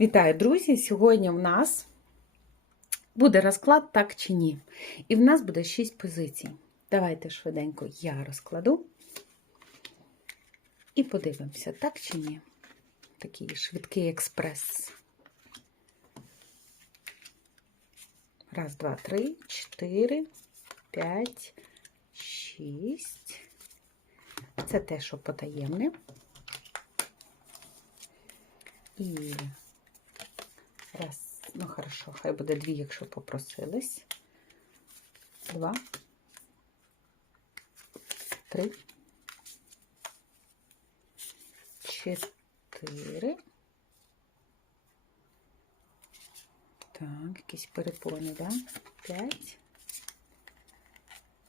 Вітаю, друзі! Сьогодні в нас буде розклад так чи ні. І в нас буде 6 позицій. Давайте швиденько я розкладу і подивимося, так чи ні. Такий швидкий експрес. Раз, два, три, чотири, п'ять, шість. Це те, що потаємне. І раз, ну хорошо, хай буде дві, якщо попросились. Два. Три. Чотири. Так, якісь перепони, да? П'ять.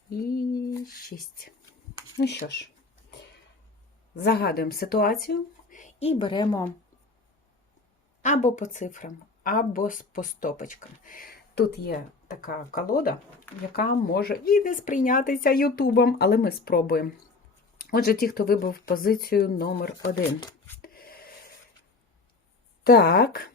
І шість. Ну що ж, загадуємо ситуацію і беремо або по цифрам, або з- по стопочкам. Тут є така колода, яка може і не сприйнятися Ютубом, але ми спробуємо. Отже, ті, хто вибрав позицію номер один. Так.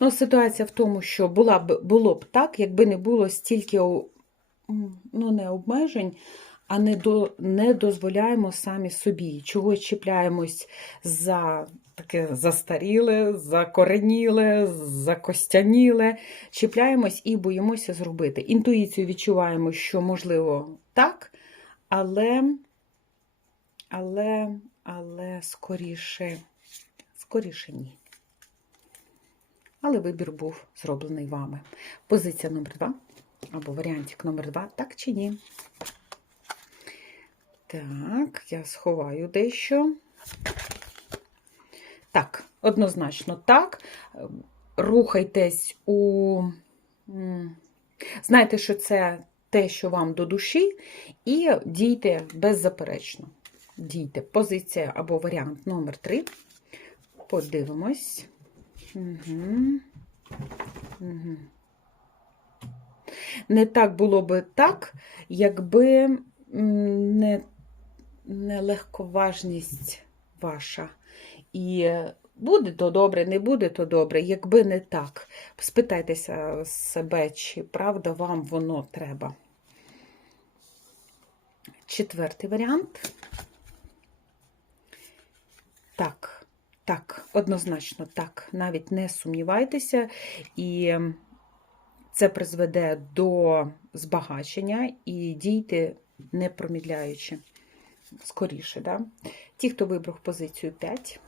Ну, ситуація в тому, що була б, було б так, якби не було стільки ну, не обмежень, а не, до, не дозволяємо самі собі. Чогось чіпляємось за таке застаріле, закореніле, закостяніле. Чіпляємось і боїмося зробити. Інтуїцію відчуваємо, що можливо так, але, але, але скоріше, скоріше ні. Але вибір був зроблений вами. Позиція номер 2 або варіантик номер 2 так чи ні? Так, я сховаю дещо. Так, однозначно так. Рухайтесь у. Знайте, що це те, що вам до душі, і дійте беззаперечно. Дійте. Позиція або варіант номер 3 Подивимось. Угу. Угу. Не так було би так, якби не, не легковажність ваша. І буде то добре, не буде то добре, якби не так. Спитайтеся себе, чи правда вам воно треба. Четвертий варіант. Так, так, однозначно так. Навіть не сумнівайтеся, і це призведе до збагачення і дійте не промідляючи. Скоріше, да? Ті, хто вибрав позицію 5.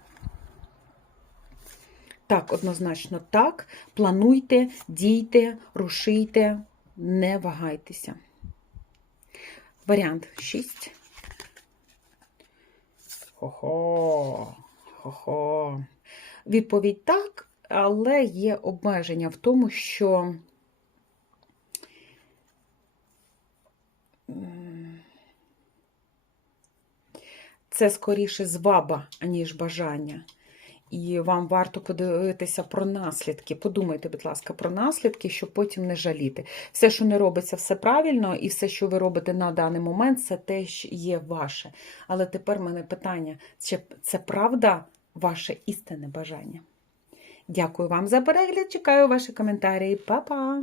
Так, однозначно так. Плануйте, дійте, рушийте, не вагайтеся. Варіант 6. Хо-хо, хо-хо. Відповідь так, але є обмеження в тому, що це скоріше зваба, аніж бажання. І вам варто подивитися про наслідки. Подумайте, будь ласка, про наслідки, щоб потім не жаліти. Все, що не робиться, все правильно, і все, що ви робите на даний момент, це теж є ваше. Але тепер в мене питання: чи це правда ваше істинне бажання? Дякую вам за перегляд. Чекаю ваші коментарі. Па-па!